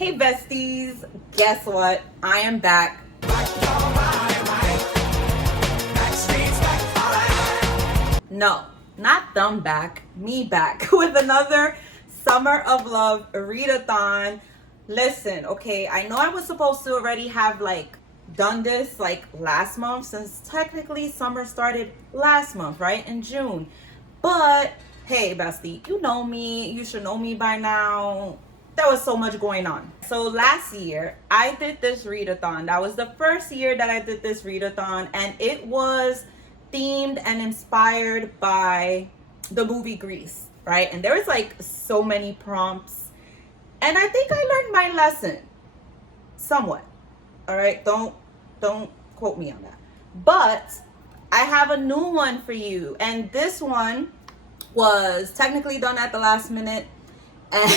Hey besties, guess what? I am back. No, not them back, me back with another Summer of Love readathon. Listen, okay, I know I was supposed to already have done this last month, since technically summer started last month, right? In June. But hey bestie, you know me, you should know me by now. There was so much going on. So last year I did this readathon. That was the first year that I did this readathon, and it was themed and inspired by the movie Grease, right? And there was so many prompts, and I think I learned my lesson somewhat. All right, don't quote me on that. But I have a new one for you, and this one was technically done at the last minute, and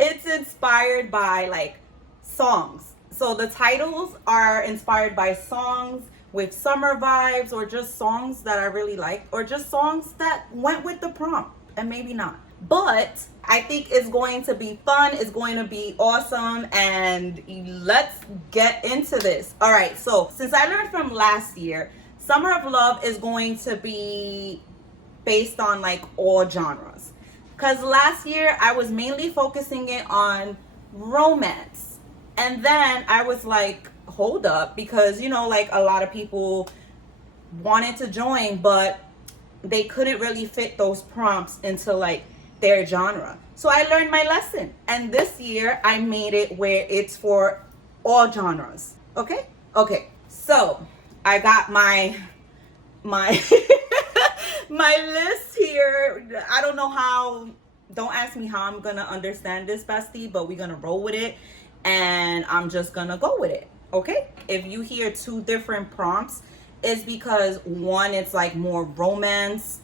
it's inspired by songs. So the titles are inspired by songs with summer vibes, or just songs that I really liked, or just songs that went with the prompt, and maybe not. But I think it's going to be fun, it's going to be awesome, and let's get into this. All right, so since I learned from last year, Summer of Love is going to be based on all genres. Because last year I was mainly focusing it on romance. And then I was hold up, because a lot of people wanted to join, but they couldn't really fit those prompts into their genre. So I learned my lesson, and this year I made it where it's for all genres. Okay, so I got my my list here. I don't know how, don't ask me how I'm gonna understand this, bestie, but we're gonna roll with it, and I'm just gonna go with it. Okay, if you hear two different prompts, it's because one, it's more romance,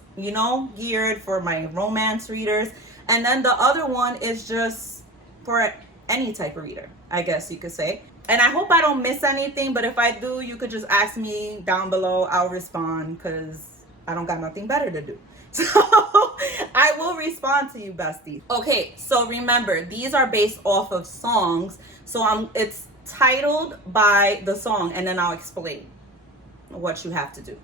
geared for my romance readers, and then the other one is just for any type of reader, I guess you could say. And I hope I don't miss anything, but if I do, you could just ask me down below. I'll respond, because I don't got nothing better to do. So I will respond to you, bestie. Okay, so remember, these are based off of songs, so it's titled by the song, and then I'll explain what you have to do.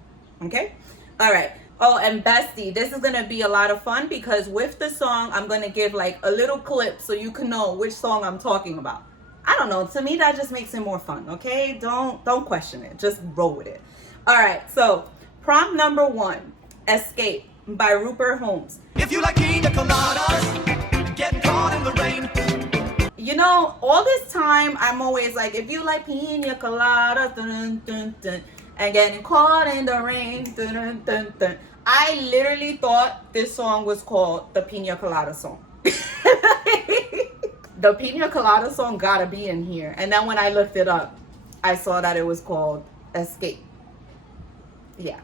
Okay, all right. Oh, and bestie, this is gonna be a lot of fun, because with the song I'm gonna give a little clip so you can know which song I'm talking about. I don't know, to me that just makes it more fun. Okay, don't question it, just roll with it. All right, so prompt number 1, Escape by Rupert Holmes. If you like pina coladas, get caught in the rain. All this time I'm always if you like pina coladas, dun, dun, dun, and getting caught in the rain, dun, dun, dun, dun. I literally thought this song was called the Pina Colada song. The Pina Colada song gotta be in here. And then when I looked it up, I saw that it was called Escape. Yeah.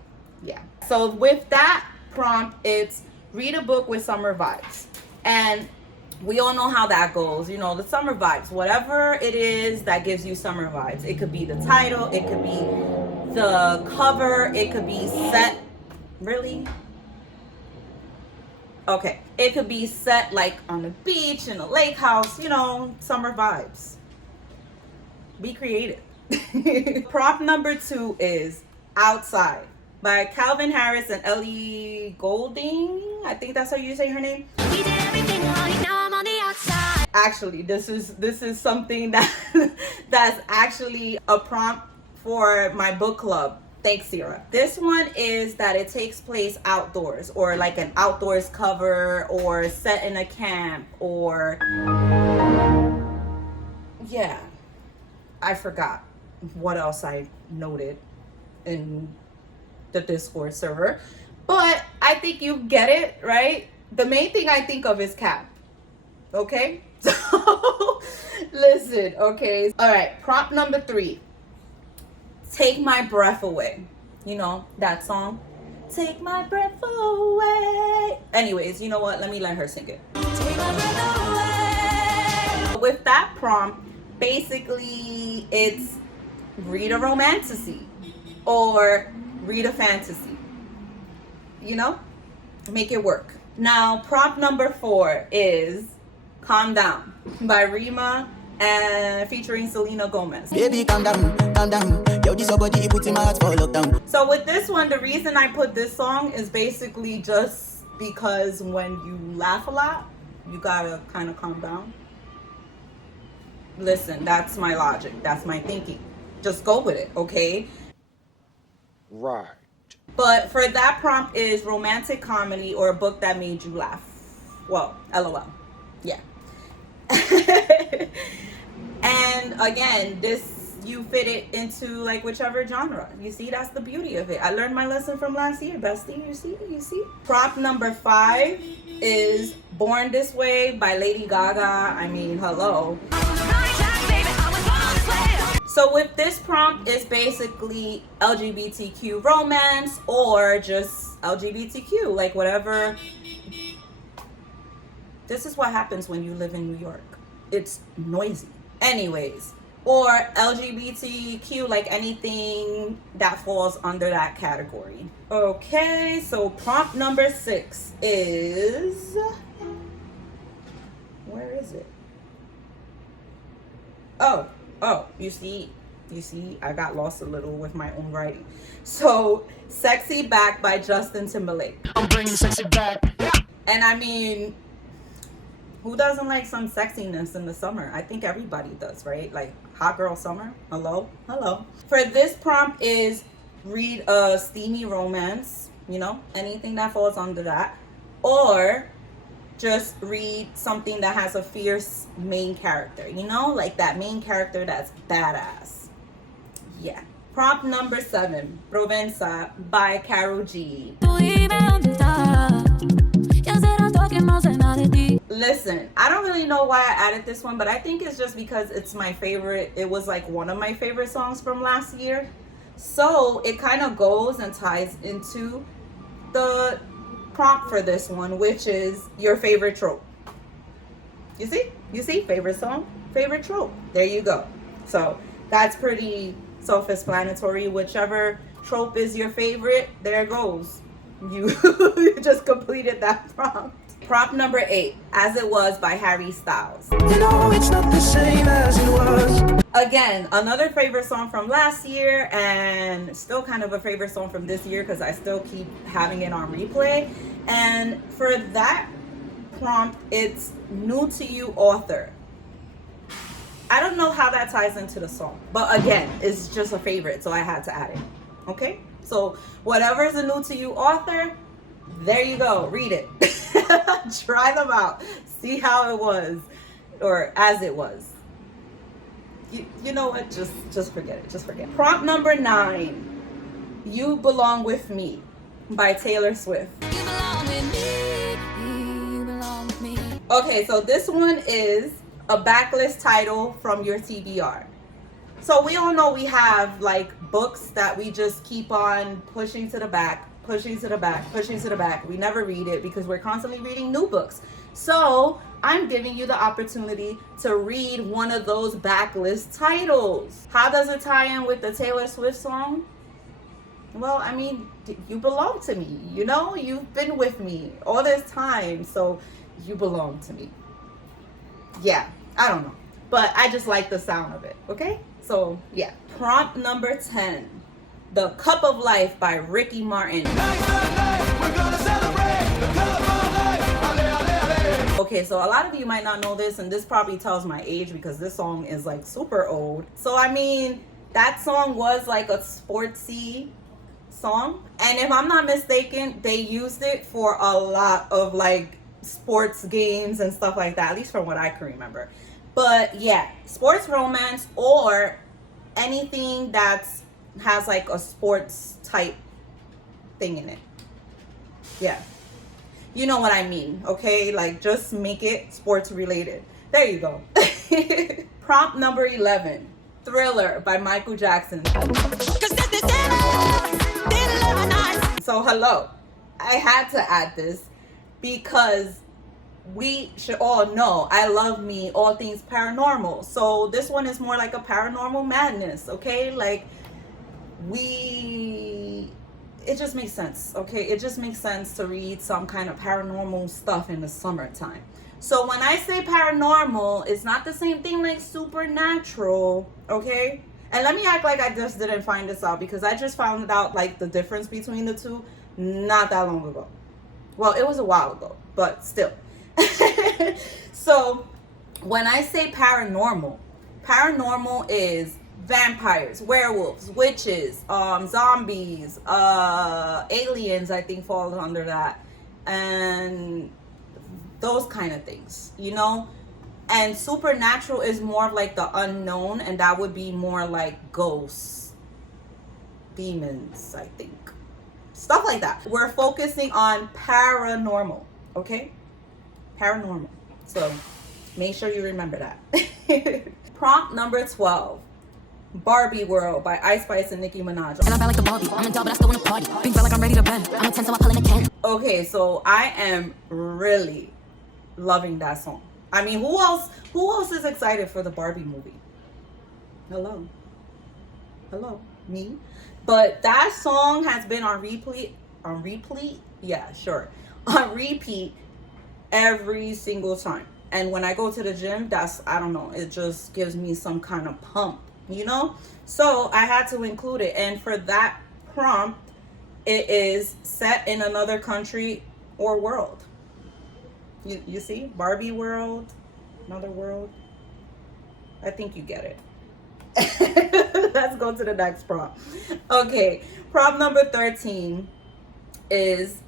So with that prompt, it's read a book with summer vibes. And we all know how that goes, the summer vibes, whatever it is that gives you summer vibes. It could be the title, it could be the cover, it could be set. Really? Okay, it could be set on the beach, in a lake house, summer vibes. Be creative. Prompt number 2 is Outside by Calvin Harris and Ellie Goulding. I think that's how you say her name. We did everything right, now I'm on the outside. Actually, this is something that's actually a prompt for my book club. Thanks, Sierra. This one is that it takes place outdoors, or an outdoors cover, or set in a camp, or yeah, I forgot what else I noted in the Discord server, but I think you get it, right? The main thing I think of is camp. Okay, so listen. Okay, all right. Prompt number 3. Take My Breath Away. That song? Take my breath away. Anyways, you know what? Let me let her sing it. Take my breath away. With that prompt, basically, it's read a romantasy or read a fantasy. Make it work. Now, prompt number 4 is Calm Down by Rima and featuring Selena Gomez. Baby, calm down, calm down. Yo, this your body, you put in my heart for lockdown. So with this one, the reason I put this song is basically just because when you laugh a lot, you gotta kind of calm down. Listen, that's my logic. That's my thinking. Just go with it, okay? Right. But for that prompt is romantic comedy or a book that made you laugh. Well, LOL. Yeah. And again, this, you fit it into like whichever genre. You see, that's the beauty of it. I learned my lesson from last year, bestie. You see. Prompt number 5 is Born This Way by Lady Gaga. I mean, hello. So with this prompt, it's basically LGBTQ romance or just LGBTQ, like whatever. This is what happens when you live in New York. It's noisy. Anyways, or LGBTQ, like anything that falls under that category. Okay, so prompt number 6 is, where is it? Oh, you see, I got lost a little with my own writing. So, Sexy Back by Justin Timberlake. I'm bringing sexy back. And I mean, who doesn't like some sexiness in the summer? I think everybody does, right? Like hot girl summer. Hello. For this prompt is read a steamy romance, you know, anything that falls under that, or just read something that has a fierce main character, you know, like that main character that's badass. Yeah. Prompt number 7, Provenza by Karol G. Listen, I don't really know why I added this one, but I think it's just because it's my favorite. It was like one of my favorite songs from last year. So it kind of goes and ties into the prompt for this one, which is your favorite trope. You see, favorite song, favorite trope. There you go. So that's pretty self-explanatory. Whichever trope is your favorite, there it goes. You just completed that prompt. Prompt number 8, As It Was by Harry Styles. You know it's not the same as it was. Again, another favorite song from last year and still kind of a favorite song from this year because I still keep having it on replay. And for that prompt, it's new to you author. I don't know how that ties into the song, but again, it's just a favorite, so I had to add it. Okay? So whatever is a new to you author, there you go. Read it. Try them out. See how it was, or as it was. You know what? Just forget it. Just forget. Prompt number 9, You Belong With Me by Taylor Swift. You belong with me. You belong with me. Okay, so this one is a backlist title from your TBR. So we all know we have like books that we just keep on pushing to the back, pushing to the back, pushing to the back. We never read it because we're constantly reading new books. So I'm giving you the opportunity to read one of those backlist titles. How does it tie in with the Taylor Swift song? Well, I mean, you belong to me. You know, you've been with me all this time, so you belong to me. Yeah, I don't know, but I just like the sound of it, okay? So, yeah. Prompt number 10, The Cup of Life by Ricky Martin. Okay, so a lot of you might not know this, and this probably tells my age because this song is like super old. So, I mean, that song was like a sportsy song. And if I'm not mistaken, they used it for a lot of like sports games and stuff like that, at least from what I can remember. But yeah, sports romance or anything that's has like a sports type thing in it. Yeah, you know what I mean, okay? Like just make it sports related. There you go. Prompt number 11, Thriller by Michael Jackson. So hello, I had to add this because we should all know I love me all things paranormal. So this one is more like a paranormal madness, okay? Like it just makes sense, okay? It just makes sense to read some kind of paranormal stuff in the summertime. So when I say paranormal, it's not the same thing like supernatural, okay? And let me act like I just didn't find this out, because I just found out like the difference between the two not that long ago. Well, it was a while ago, but still. So when I say paranormal, paranormal is vampires, werewolves, witches, zombies, aliens, I think falls under that, and those kind of things, you know. And supernatural is more of like the unknown, and that would be more like ghosts, demons, I think, stuff like that. We're focusing on paranormal, okay? Paranormal. So make sure you remember that. Prompt number 12. Barbie World by Ice Spice and Nicki Minaj. And I'm bad like the Barbie. I'm a doll, but I still wanna party. Pink felt like I'm ready to bend. I'm a 10, so I pull in a can. Okay, so I am really loving that song. I mean, who else is excited for the Barbie movie? Hello, me. But that song has been on repeat, yeah, sure, on repeat every single time. And when I go to the gym, I don't know, it just gives me some kind of pump, you know? So I had to include it. And for that prompt, it is set in another country or world. You see? Barbie world, another world. I think you get it. Let's go to the next prompt. Okay, prompt number 13 is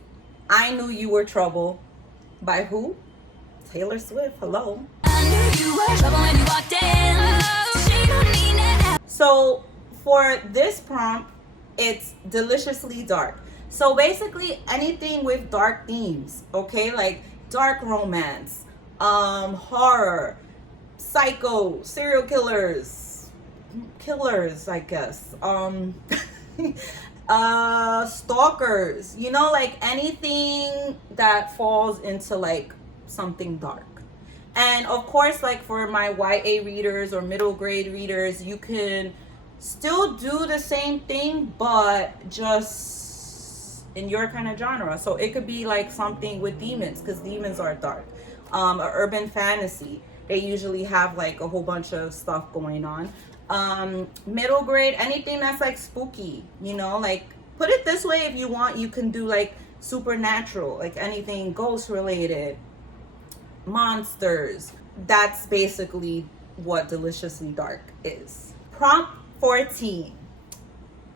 I Knew You Were Trouble by who? Taylor Swift. Hello. I knew you were trouble when you walked in. Oh, she don't mean it. So for this prompt, it's deliciously dark. So basically anything with dark themes, okay? Like dark romance, horror, psycho, serial killers, I guess, stalkers, you know, like anything that falls into like something dark. And of course, like for my YA readers or middle grade readers, you can still do the same thing, but just in your kind of genre. So it could be like something with demons, because demons are dark. Urban fantasy, they usually have like a whole bunch of stuff going on. Middle grade, anything that's like spooky, you know, like put it this way, if you want, you can do like supernatural, like anything ghost related, monsters. That's basically what Deliciously Dark is. Prompt 14.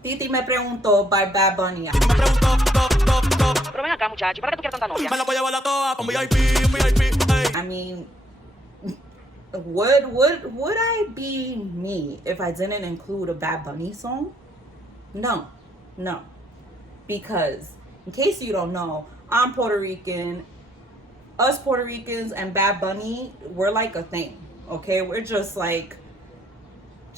Titi Me Preguntó by Bad Bunny. Pero ven acá, muchacho, ¿para qué tú quieres tanta novia? Me la voy a llevar a toa pa' un VIP, hey. I mean, would I be me if I didn't include a Bad Bunny song? No. Because, in case you don't know, I'm Puerto Rican. Us Puerto Ricans and Bad Bunny, we're like a thing, okay? We're just like,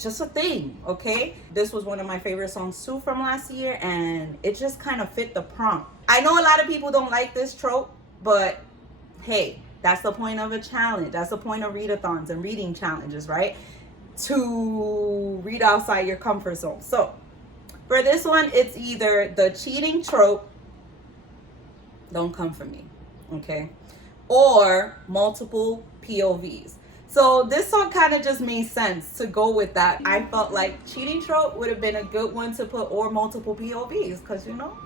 just a thing, okay? This was one of my favorite songs too from last year, and it just kind of fit the prompt. I know a lot of people don't like this trope, but hey, that's the point of a challenge. That's the point of readathons and reading challenges, right? To read outside your comfort zone. So for this one, it's either the cheating trope, don't come for me, okay? Or multiple POVs. So this song kind of just made sense to go with that. I felt like cheating trope would have been a good one to put, or multiple POVs, because you know,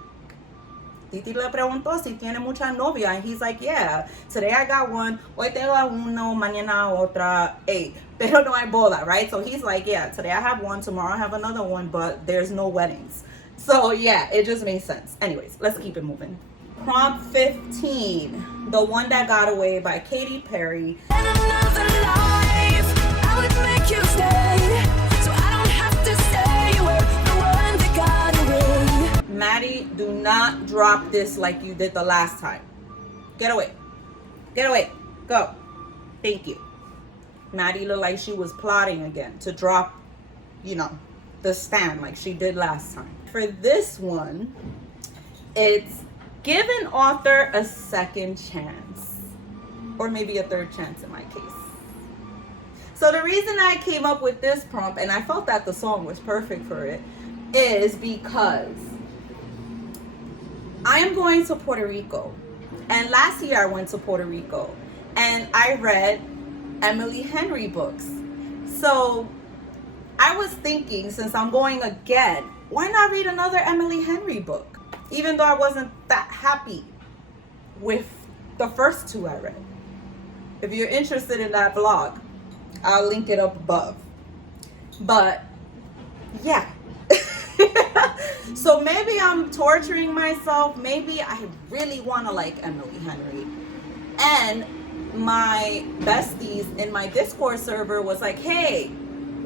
Titi le preguntó si tiene mucha novia, and he's like, yeah, today I got one, hoy tengo uno, mañana otra, hey, pero no hay boda, right? So he's like, yeah, today I have one, tomorrow I have another one, but there's no weddings. So yeah, it just made sense. Anyways, let's keep it moving. Prompt 15, The One That Got Away by Katy Perry. In another life, I would make you stay, so I don't have to say you were the one that got away. Maddie, do not drop this like you did the last time. Get away. Go. Thank you. Maddie looked like she was plotting again to drop, you know, the stand like she did last time. For this one, it's give an author a second chance, or maybe a third chance in my case. So the reason I came up with this prompt, and I felt that the song was perfect for it, is because I am going to Puerto Rico. And last year I went to Puerto Rico. and I read Emily Henry books. So I was thinking, since I'm going again, why not read another Emily Henry book? Even though I wasn't that happy with the first two I read. If you're interested in that vlog, I'll link it up above. But yeah. So maybe I'm torturing myself. Maybe I really want to like Emily Henry. And my besties in my Discord server was like, hey,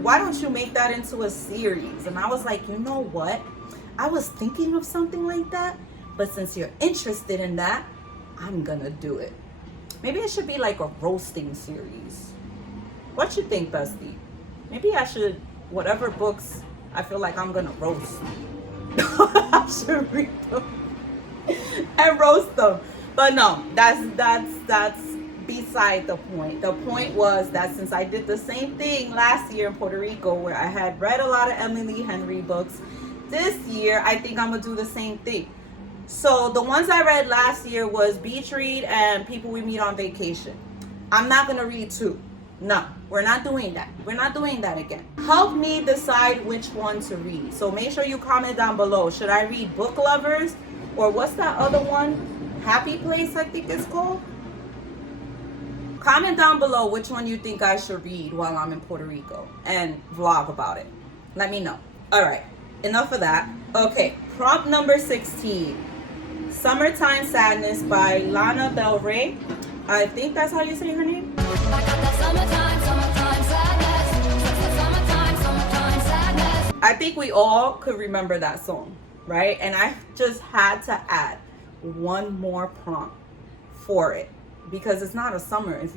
why don't you make that into a series? And I was like, you know what? I was thinking of something like that, but since you're interested in that, I'm gonna do it. Maybe it should be like a roasting series. What you think, bestie? Maybe I should, whatever books I feel like I'm gonna roast, I should read them and roast them. But no, that's beside the point. The point was that since I did the same thing last year in Puerto Rico, where I had read a lot of Emily Henry books, this year I think I'm gonna do the same thing. So the ones I read last year was Beach Read and People We Meet on Vacation. I'm not gonna read two. No, we're not doing that. We're not doing that again. Help me decide which one to read. So make sure you comment down below. Should I read Book Lovers, or what's that other one? Happy Place, I think it's called. Comment down below which one you think I should read while I'm in Puerto Rico and vlog about it. Let me know. All right, enough of that. Okay, prompt number 16. Summertime Sadness by Lana Del Rey. I think that's how you say her name. I got that summertime sadness. Summertime sadness. I think we all could remember that song, right? And I just had to add one more prompt for it, because it's not a summer if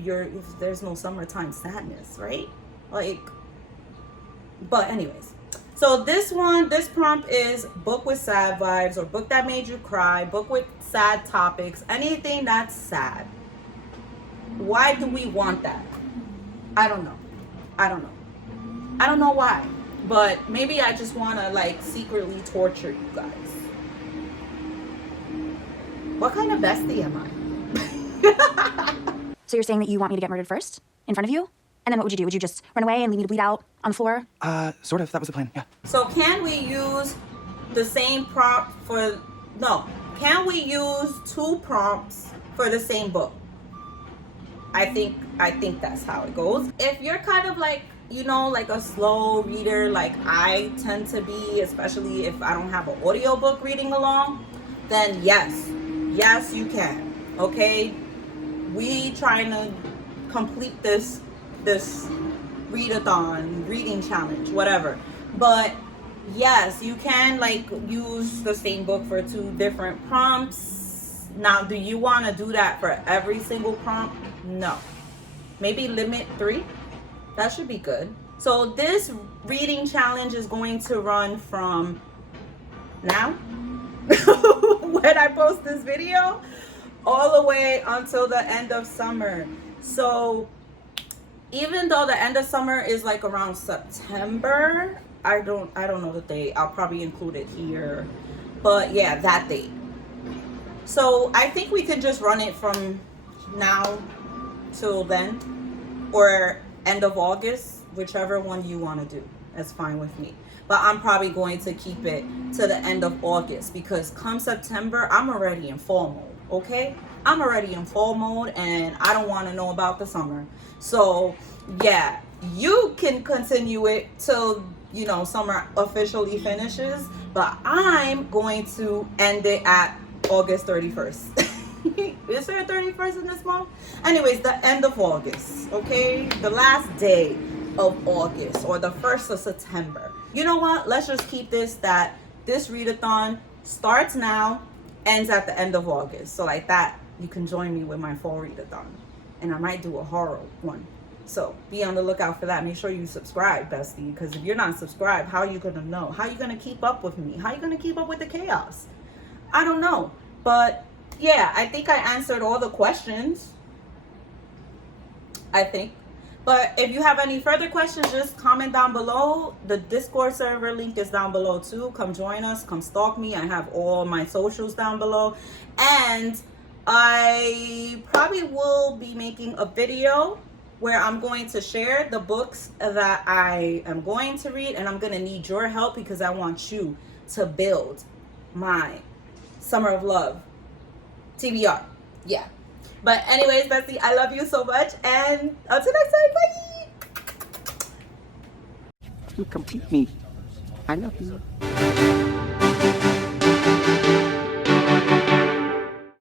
there's no summertime sadness, right? Like, but anyways. So this prompt is book with sad vibes, or book that made you cry, book with sad topics, anything that's sad. Why do we want that? I don't know. I don't know why, but maybe I just want to like secretly torture you guys. What kind of bestie am I? So you're saying that you want me to get murdered first? In front of you? And then what would you do? Would you just run away and leave me to bleed out on the floor? Sort of. That was the plan, yeah. So can we use the same prompt for, no, can we use two prompts for the same book? I think that's how it goes. If you're kind of like, you know, like a slow reader, like I tend to be, especially if I don't have an audiobook reading along, then yes, you can. Okay, we trying to complete this readathon, reading challenge, whatever. But yes, you can like use the same book for two different prompts. Now, do you want to do that for every single prompt? No. Maybe limit 3. That should be good. So this reading challenge is going to run from now, when I post this video, all the way until the end of summer. So even though the end of summer is like around September, I don't know the date. I'll probably include it here. But yeah, that date. So I think we could just run it from now till then, or end of August, whichever one you want to do. That's fine with me. But I'm probably going to keep it to the end of August, because come September, I'm already in fall mode, okay? I'm already in fall mode and I don't want to know about the summer. So yeah, you can continue it till, you know, summer officially finishes, but I'm going to end it at August 31st. Is there a 31st in this month? Anyways, the end of August, okay? The last day of August, or the 1st of September. You know what? Let's just keep this that this readathon starts now, ends at the end of August. So like that, you can join me with my fall readathon. And I might do a horror one. So be on the lookout for that. Make sure you subscribe, bestie, because if you're not subscribed, how are you going to know? How are you going to keep up with me? How are you going to keep up with the chaos? I don't know. But yeah, I think I answered all the questions. I think. But if you have any further questions, just comment down below. The Discord server link is down below too. Come join us. Come stalk me. I have all my socials down below. And I probably will be making a video where I'm going to share the books that I am going to read, and I'm going to need your help because I want you to build my Summer of Love TBR. Yeah. But anyways, Bestie, I love you so much, and until next time, bye! You complete me. I love you.